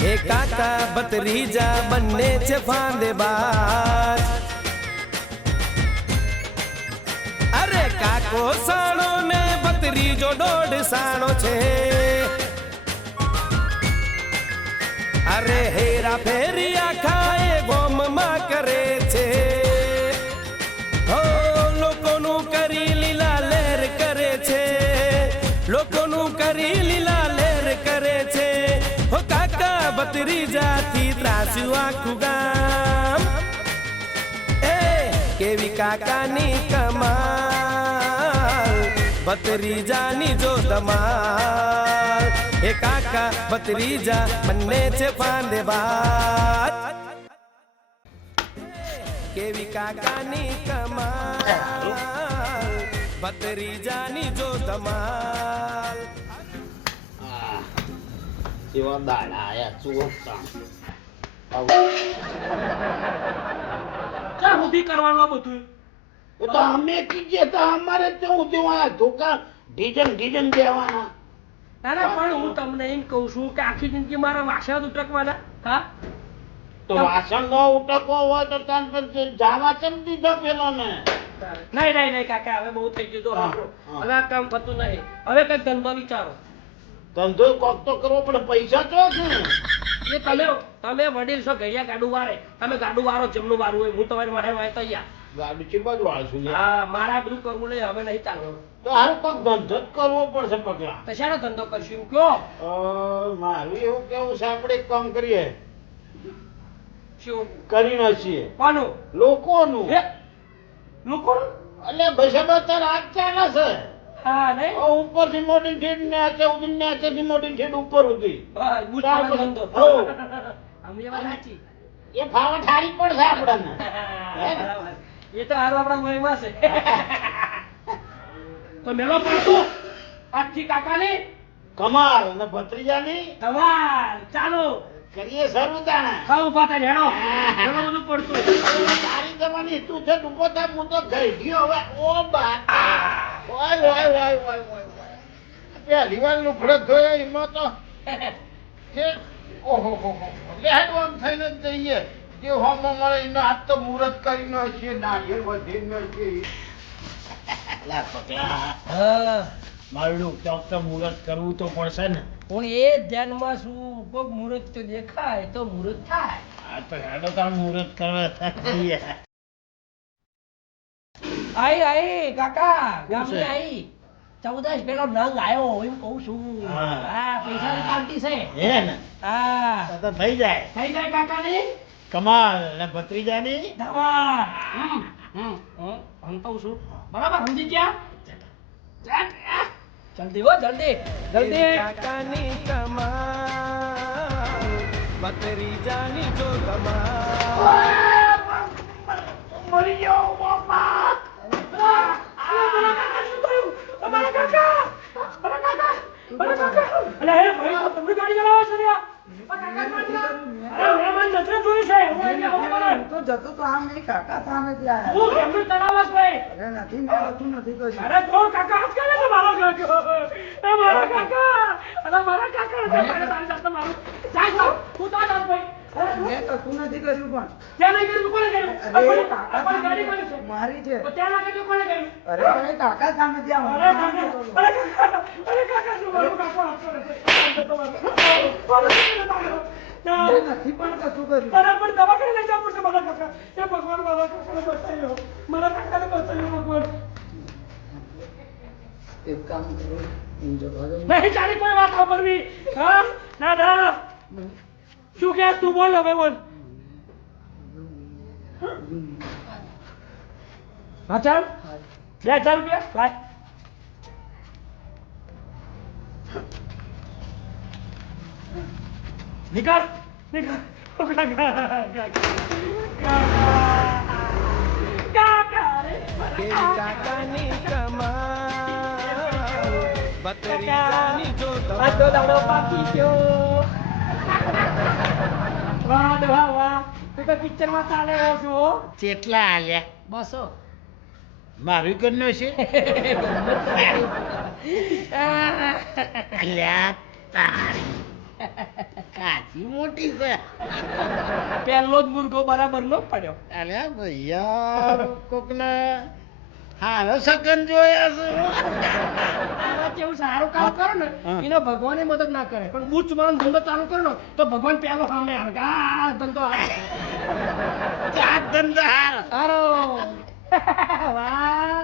એ કાકા ભત્રીજા બંને છે ફાંદેબાજ. અરે કાકો સાણો ને ભત્રીજો દોઢ સાણો છે. અરે હેરા ફેરી આખા એ ગોમમાં કરે છે. હો લોકોનું કરી લીલા લેર કરે છે. લોકોનું કરી લીલા લેર કરે છે. હો કાકા ભત્રીજાથી ત્રાસ્યું આખું ગામ. એ કેવી કાકાની કમાલ, ભત્રીજાની જો ધમાલ. એ કાકા ભત્રીજા બંને છે ફાંદેબાજ. કેવી કાકાની કમાલ, ભત્રીજાની જો ધમાલ. એવા દાડા આયા ચોકતા ક્યાં સુધી કરવાનું આ બધું? એ તો અમે કીધે તો અમારે તો આ ધોકા ઢીજન દેવાના. ના ના, પણ હું તમને એમ કહું છું કે આખી જિંદગી મારા વાસણ ઉટકવાના. હા, તો વાસણ નો ઉટકવો હોય તો તાન પછી જાવા ચમ દીધો પેલો ને. નહીં કાકા, હવે બહુ થઈ ગયું. જો હવે આ કામ થતું નહીં. હવે કઈક ધંધો વિચારો. ધંધો કોક તો કરવો પડે, પૈસા તો છે. એ તમે વડીલ છો, ઘડિયા ગાડું વારે. તમે ગાડું વારો, જમનું વારવું હોય. હું તમારી વાહે વાહે તૈયાર. ગાડું ચીબાજ વાળશું. હા, મારા બધું કરવું નહીં, હવે નહીં ચાલવાનું. તો હારું કોક ધંધો જ કરવો પડશે પગલા. તો શાનો ધંધો કરશું એમ કયો? મારું એવું કેવું છે, આપણે એક કામ કરીએ, શું કરી નાખીએ. કોનું? લોકોનું. હે? લોકોનું? એટલે બસાબા તાર આગ ચાલે છે. હા, નહીં? ઉપરથી મોટી ઠેડ નેચે ઉધી, નેચેથી મોટી ઠેડ ઉપર ઉધી. હા, બુટાનો ધંધો. હો. અમે એવા સાચી. એ ફાવા ઠારી પડશે આપણને. બરાબર. એ તો હારો આપણા મહિમા છે. તો મેલો પડતો આખી કાકાની કમાલ ને ભત્રીજાની ધમાલ ચાલો કરીએ શરૂ તાણા. ખાવ ઉભા થાય હેડો. મેલો બધું પડતું. તારી જવાની તું છે ડૂબો થા, હું તો ગઈ હવે. ઓ બા ઓય પહેલી વાર લુફડત થયો એમાં તો કે ઓહો લેડવામ થઈને જ જઈએ. જે હોમો મળે એનો હાથ તો મુહૂર્ત કરીને છે, નાળિયેર વધીને છે. લા પકલા હા, મારું ચોક તો મુહૂર્ત કરવું તો પડશે ને. પણ એ ધ્યાનમાં શું, કોક મુહૂર્ત તો દેખાય તો મુહૂર્ત થાય. આ તો હેડો તાર મુહૂર્ત કરવા જઈએ. આઈ કાકા ગામની આઈ 14 પેલો નંગ આવ્યો એમ કહું છું. હા. હા, પૈસાની પાર્ટી છે. હે ને હા, તો થઈ જાય. થઈ જાય કાકાની કમાલ ને ભત્રીજાની ધમાલ. હંતાવું છું બરાબર, સમજી ગયા? જલ્દી હો, જલ્દી જલ્દી. કાકાની કમાલ, ભત્રીજાની જો ધમાલ. મરી ગયો બાપા. મારા કાકા. અલે હે ભાઈ, તો તમે ગાડી ચલાવો છો રે? અરે મહેમાન નજરે જોઈ છે. હું અહીંયા આવું પડે. તો જતો તો આમ નહીં કાકા સામે ત્યાં હું કેમનું ચલાવસ ભાઈ? અરે નથી મેં બધું નથી કર્યું. અરે કોણ કાકા આજ કરે છે મારો કાકા? એ મારા કાકા. અરે મારા કાકા છે મારે તારી સાથે મારું. જાય જાવ. હું તો જાઉં ભાઈ. મેં કશું નથી કર્યું પણ ત્યાં નહીં કર્યું કોણે કર્યું? અરે કાકા આપણી ગાડી કોની છે? સામે મારી છે. તો ત્યાં ના કર્યું કોણે કર્યું? અરે પણ એ કાકા સામે ત્યાં અરે કાકા, અરે કાકા શું મારું કાકો આપતો નથી. મેં નથી પણ કશું કર્યું. અરે પણ દવાખાને લઈ જવું પડશે મારા કાકા. એ ભગવાન મારા કાકાને બચાવ્યો. મારા કાકાને બચાવ્યો ભગવાન. એક કામ કરો હું જવા દઉં. નહીં તારી કોઈ વાત સાંભળવી. હા, ના ના. શું કે તું બોલ હવે બોલ. હા ચાલ, 2000 રૂપિયા લાય. નિકાલ નિકાલ. કાકા રે કેવી કાકાની કમાલ, ભત્રીજાની જો આ તો દાડો ધમાલ. પાકી ગયો. વાહ વાહ વાહ, તું તો પિક્ચર માં ચાલે રહ્યો છો. કેટલા આલ્યા? 200. મારું ઘરનો છે. અલ્યા તારી કાચી મોટી છે પહેલો જ મુર્ગો બરાબર નો પડ્યો અલ્યા ભૈયા કોકને હારો સગન જોયા છે આમાં કેવું સારું કામ કરો ને હા. એનો ભગવાન મદદ ના કરે પણ બૂચ મારવાનો ધંધો ચાલુ કરો ને તો ભગવાન પહેલો સામે આવે કે આ ધંધો ચાર ધંધા હાર હારો વાહ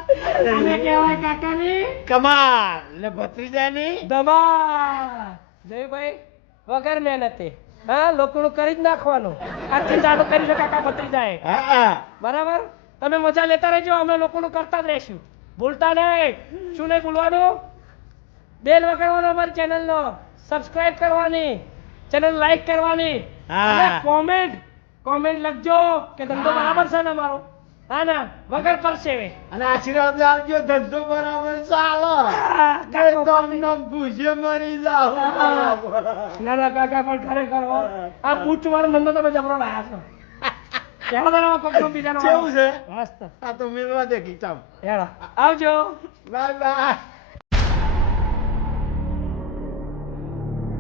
આને કહેવાય કાકાની કમાલ ને ભત્રીજાની ધમાલ જયભાઈ વગર મહેનતે હા લોકોનું કરી જ નાખવાનું આથી ચાલુ કરી છે કાકા બત્રી જાય હા બરાબર તમે મજા લેતા રહેજો અમે લોકોનું કરતા જ રહીશું ભૂલતા નહીં શું નહીં ભૂલવાનું બેલ વગાડવાનો અમારી ચેનલનો સબસ્ક્રાઇબ કરવાની ચેનલ લાઈક કરવાની હા. અને કોમેન્ટ લખજો કે ધંધો બરાબર છે ને અમારો હા ના વગર પરસેવે અને આશીર્વાદ આપજો ધંધો બરાબર ચાલો નહીં તો અમને ભૂસે મરી જાઓ ના ના કાકા પણ ખરેખર હો. આ બૂટ વાળો ધંધો તમે જબરો લાયા છો કેવો ધંધો પકડો બીજાનો કેવું છે મસ્ત આ તો મેળવા દે ખીચામ હેડા આવજો બાય બાય